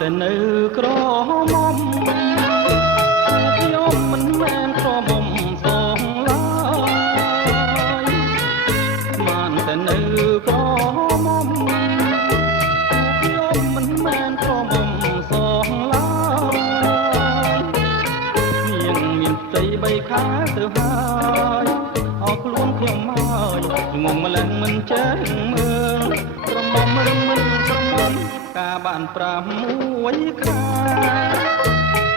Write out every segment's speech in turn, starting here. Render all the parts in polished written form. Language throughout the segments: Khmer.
តែនៅក្រមុំខ្ញុំមិនមែនក្រមុំសងឡើយបានតែនៅក្រមុំខ្ញុំមិនមែនក្រមុំសងឡើយនាងមានផ្ទៃ3ខែទៅហើយអស់ខ្លួនខ្ញុំហើយងងម្លឹងមិនចេះមើលក្រមុំឬមិនក្រមុំការបាន6ខែ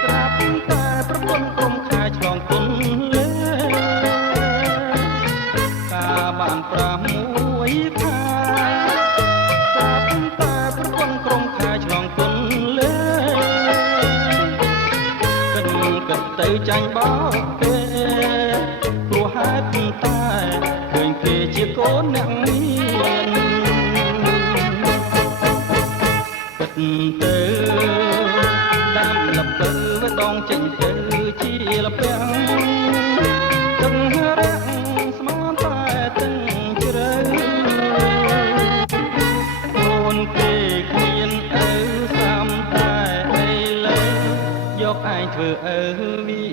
ក្រាបតែប្រពន្ធគុំខែឆ្លងគុណលេការបាន6ខែក្រាបតែប្រពន្ធគុំខែឆ្លងគុណលេគិតទៅចាញ់បោកគេព្រោះហេតុតែឃើញគេជាកូនអ្នកមានទៅដាំលពើដងចេញទៅជាលពាំងទឹករាក់ស្មានតែទឹកជ្រៅអូនគេគ្មានឪសាំតែអីលើយកឯងធ្វើឪវី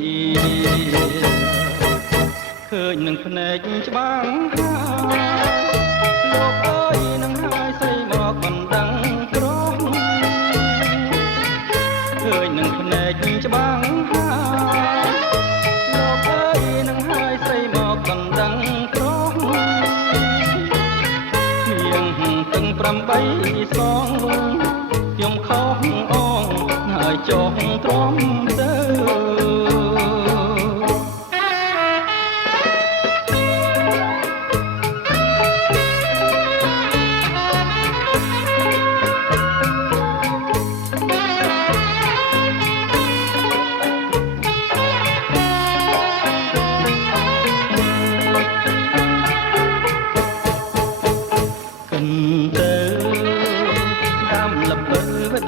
ឃើញនឹងភ្នែកច្បាំងលោកអើយនឹងហើយស្រីមកបណ្ដឹងឃើញនឹងភ្នែកច្បាំងលោកអើយនឹងហើយស្រីមកបណ្ដឹងក្រងៀងទាំង8សងខ្ញុំខុសអងហើយចុះទ្រាំទៅ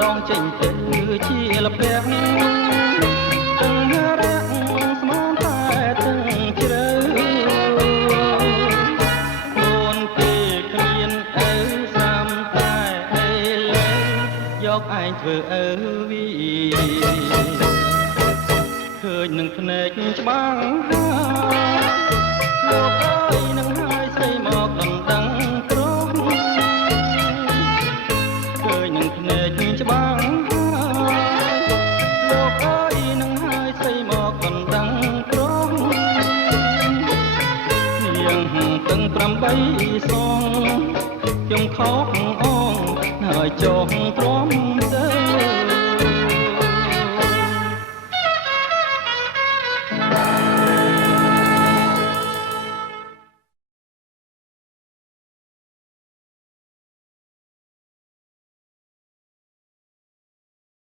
ដងចេញទៅជាលពាំងទាំងរាក់ស្មានតែទាំងជ្រៅខ្លួនគេគ្មានឪសាំតែអីលើយកឯងធ្វើឪវីឃើញនឹងភ្នែកច្បាំងលោកអើយនឹងហើយស្រីមកដណ្ដឹងក្រងឃើញនឹងភ្នែកច្បាំងលោកអើយនឹងហើយស្រីមកបណ្ដឹងក្រងនាងទាំង8សងខ្ញុំខុសអងហើយចុះទ្រាំ